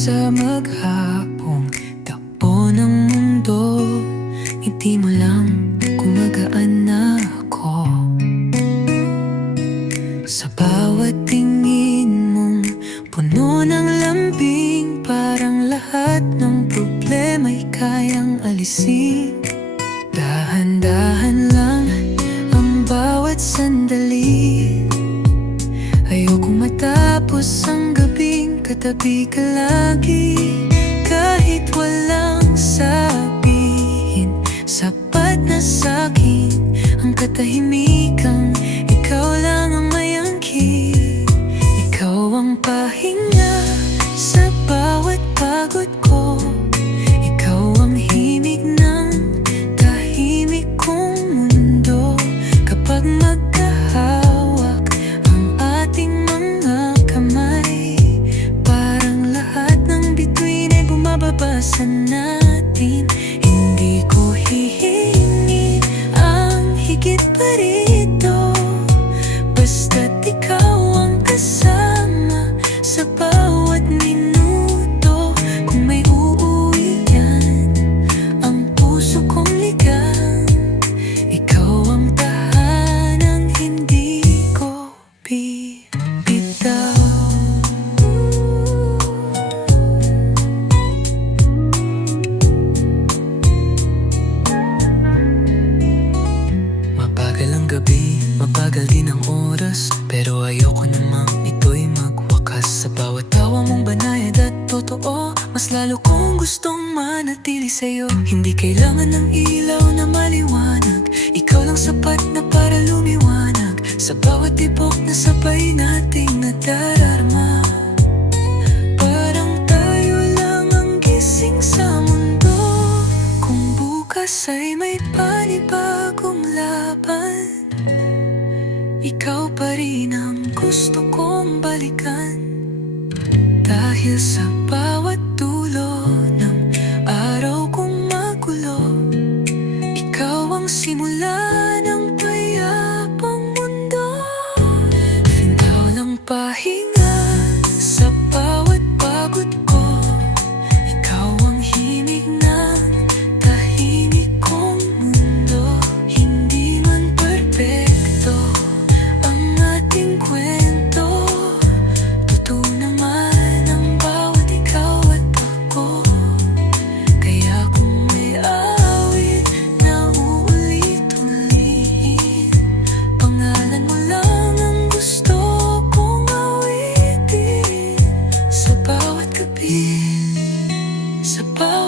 sa maghapong takbo ng mundo, ngiti mo lang gumagaan na ako. Sa bawat tingin mong puno ng lambing, parang lahat ng problema'y kayang alisin. Dahan-dahan lang ang bawat sandali, ayokong matapos ang gabing katabi ka lagi. Kahit walang sabihin, sapat na sa'kin ang katahimikang ikaw lang ang may angkin. Ikaw ang pahinga sa bawat pagod ko, ikaw ang himig ng tahimik kong mundo. Kapag magkahawak ang ating mga kamay, parang lahat ng bituin ay bumababa sa natin. Hindi ko hihingin ang higit pa rito, basta't ikaw ang kasama sa bawat minuto. Kung may uuwi yan ang puso kong ligang, ikaw ang tahanang hindi ko bibitaw. Mabagal ang gabi, mabagal din ang oras, pero ayoko namang ito'y magwakas. Sa bawat tawa mong banayad at totoo, mas lalo kong gustong manatili sa'yo. Hindi kailangan ng ilaw na maliwanag, ikaw lang sapat na para lumiwanag. Sa bawat tibok na sabay nating nadararma, parang tayo lang ang gising sa mundo. Kung bukas ay may panibagong laban, ikaw pa rin ang gusto kong balikan. Dahil sa bawat dulo ng araw kong magulo, ikaw ang simula ng payapang mundo. Ikaw lang pahinga sa bawat pagod ko, ikaw ang himig ng tahimik kong mundo. Hindi man perpekto ang ating kwento, totoo naman ang bawat ikaw at ako. Kaya kung may awit na uulit-ulit, pangalan mo lang ang gusto kong awitin. Sa bawat gabi, sa bawat